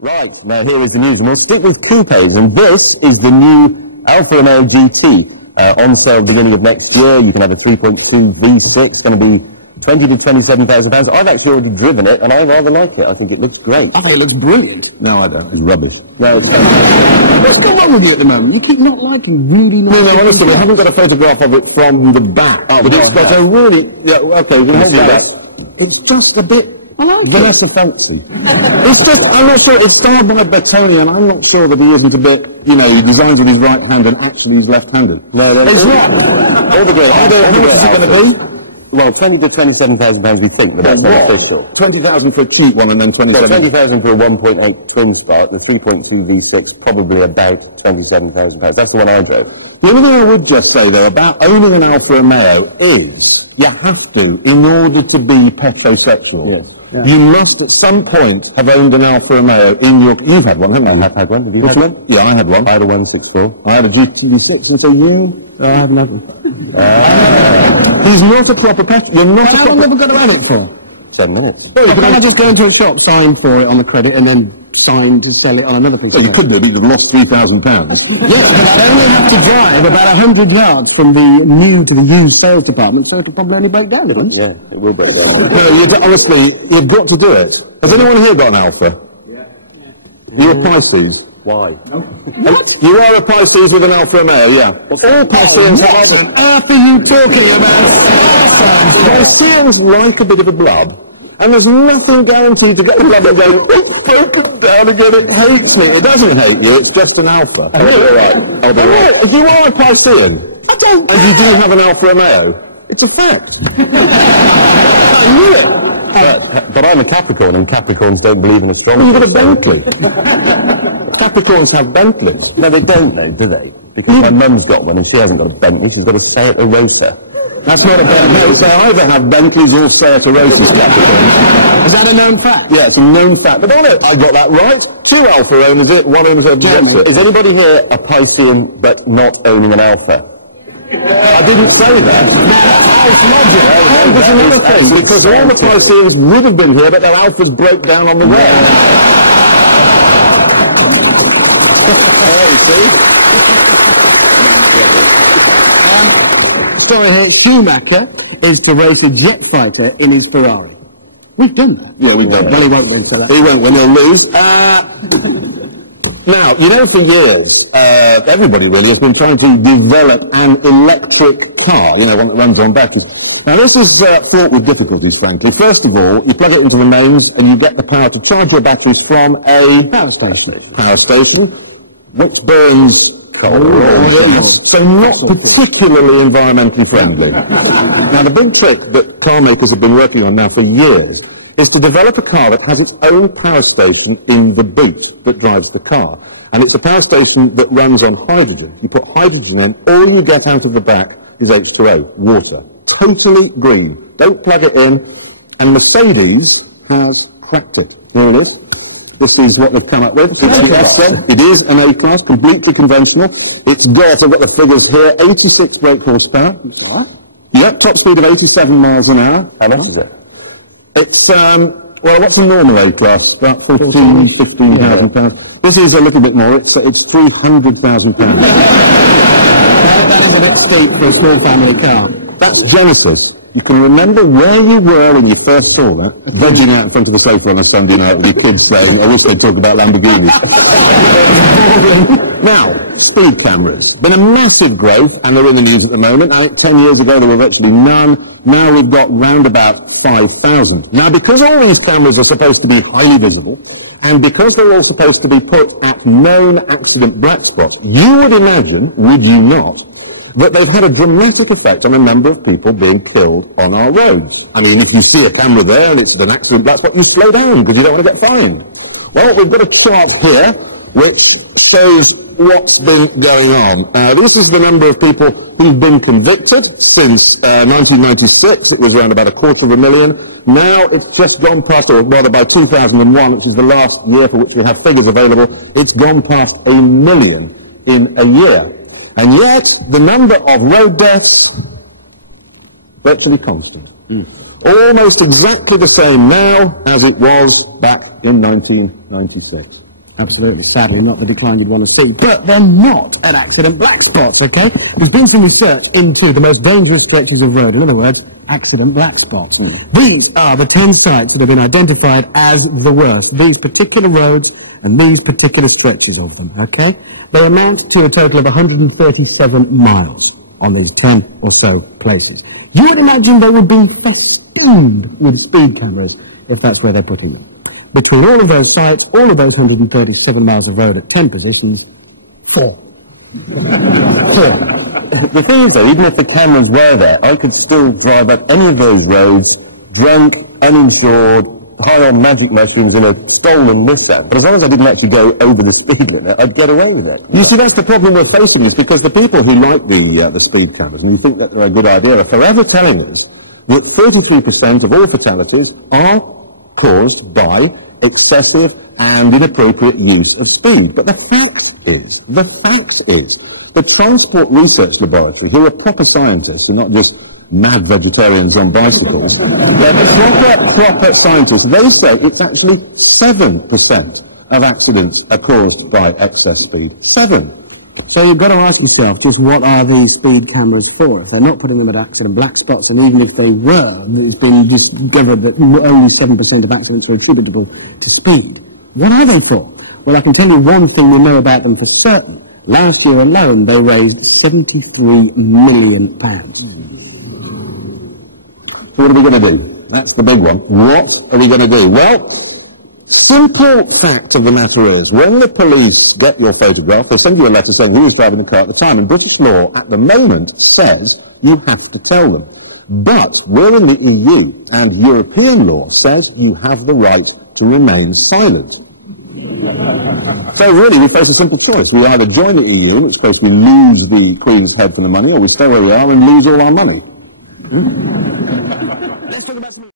Right, now here is the news. And we'll stick with coupes, and this is the new Alfa Romeo GT. On sale beginning of next year. You can have a 3.2 V6, going to be 20 to 27,000 pounds. I've actually already driven it, and I rather like it. I think it looks great. I think it looks brilliant. No, I don't. It's rubbish. No, what's going on with you at the moment? You keep not liking really nice. No, honestly, we haven't got a photograph of it from the back. Oh, but it's got a really... Yeah, okay, you can see that. It's just a bit... I like it. Vanessa fancy. It's just, I'm not sure, it's styled by Bertoni, and I'm not sure that he isn't a bit, you know, he designs with his right hand and actually he's left-handed. No, it's not. All the great. How much is it going to be? Well, 20 to 27,000 pounds, we think, but that's not official. 20,000 for a cheap one, and then 27,000. 20,000 for a 1.8 twin spark, the 3.2 V6, probably about 27,000 pounds. That's the one I drove. The only thing I would just say, though, about owning an Alfa Romeo is you have to, in order to be petosexual, Yeah. you must at some point have owned an Alfa Romeo in your... You've had one, haven't you? I've had one. Have you had one? Yeah, I had one. I had a 164. I had a GT6, and so you... I had another. He's not a proper pet. You're not a proper... How long have we got to have it for? 7 minutes. Well, can I just go into a shop, sign for it on the credit, and then sign to sell it on another piece? Well, you could do, but you've lost £3,000. Yes, but I only have to drive about 100 yards from the new to the used sales department, so it'll probably only break down, didn't it? Yeah, it will break down. Honestly, you've got to do it. Has anyone here got an Alfa? Yeah. You're a Pisces. Why? You are a Pisces with an Alfa Romeo, yeah. All Pisceans have... What are you talking about? Pisceans like a bit of a blub. And there's nothing guaranteed to get the blub and go, oh, broken down again, it hates me. It doesn't hate you, it's just an Alfa. I'll be alright. I'll be alright. You are a Piscean. I don't. And you do have an Alfa Romeo. It's a fact. I knew it. But I'm a Capricorn, and Capricorns don't believe in astrology. You've got a Bentley. Capricorns have Bentleys. No, they don't, though, do they? Because my mum's got one, and she hasn't got a Bentley. She's got a Seat Rosa. That's not a Bentley. So I either have Bentleys or Seat Rosas, Capricorns. Is that a known fact? Yeah, it's a known fact. But I got that right. 2 Alfa owners it, 1 owner it. Is anybody here a Piscean but not owning an Alfa? I didn't say that. There's another thing, because all the Pisceans would have been here, but their Alphas broke down on the way. Hey, see? Sorry, Schumacher is to race a jet fighter in his Ferrari. We've done that. Yeah, we've done that. Well, he won't win for that. He won't win, he'll lose. Now, you know, for years, everybody really has been trying to develop an electric car, you know, one that runs on batteries. Now, this is fraught with difficulties, frankly. First of all, you plug it into the mains and you get the power to charge your batteries from a power station, which burns coal. So not particularly environmentally friendly. Now, the big trick that car makers have been working on now for years is to develop a car that has its own power station in the boot that drives the car. And it's a power station that runs on hydrogen. You put hydrogen in, all you get out of the back is H2O, water. Totally green. Don't plug it in. And Mercedes has cracked it. Here it is. This is what they've come up with. It is an A-class, completely conventional. It's got, I've got the figures here, 86 brake horsepower. That's all right. Yep, top speed of 87 miles an hour. How much is it? It's, well, what's a normal A-class? About 15,000 pounds. This is a little bit more. It's 300,000 pounds. That is a bit steep for a small family car. That's Genesis. You can remember where you were when you first saw that, vegging out in front of the sofa on a Sunday night with your kids saying, I wish they'd talk about Lamborghinis. Now, speed cameras. Been a massive growth, and they're in the news at the moment. 10 years ago, there were virtually none. Now we've got round about 5,000. Now, because all these cameras are supposed to be highly visible, and because they're all supposed to be put at known accident black spots, you would imagine, would you not, that they've had a dramatic effect on a number of people being killed on our roads. I mean, if you see a camera there and it's an accident black spot, you slow down because you don't want to get fined. Well, we've got a chart here which shows what's been going on. This is the number of people who've been convicted since 1996. It was around about 250,000. Now it's just gone past, or rather by 2001, which is the last year for which we have figures available, it's gone past 1 million in a year. And yet, the number of road deaths, virtually constant. Almost exactly the same now as it was back in 1996. Absolutely, sadly not the decline you'd want to see. But they're not at accident black spots, okay? There's been some research into the most dangerous stretches of road, in other words, accident black spots. These are the 10 sites that have been identified as the worst, these particular roads and these particular stretches of them, okay? They amount to a total of 137 miles on these 10 or so places. You would imagine they would be festooned with speed cameras if that's where they're putting them. Between all of those sites, all of those 137 miles of road at 10 positions, 4. 4. The thing is, though, even if the cameras were there, I could still drive up any of those roads, drunk, uninsured, high on magic mushrooms in a stolen Nissan. But as long as I didn't actually go over the speed limit, I'd get away with it. You see, that's the problem we're facing, is because the people who like the speed cameras, and you think that they're a good idea, are forever telling us that 33% of all fatalities are caused by excessive and inappropriate use of speed. But the fact is, the Transport Research Laboratory, who are proper scientists, who are not just mad vegetarians on bicycles, they're proper scientists. They say it's actually 7% of accidents are caused by excess speed. 7. So you've got to ask yourself, just what are these speed cameras for? If they're not putting them at accident black spots, and even if they were, it's been discovered that only 7% of accidents are attributable to speed. What are they for? Well, I can tell you one thing we know about them for certain. Last year alone, they raised £73 million. So what are we going to do? That's the big one. What are we going to do? Well, simple fact of the matter is, when the police get your photograph, they send you a letter saying who was driving the car at the time, and British law at the moment says you have to tell them. But we're in the EU, and European law says you have the right to remain silent. So really, we face a simple choice. We either join the EU, it's supposed to lose the Queen's head for the money, or we stay where we are and lose all our money.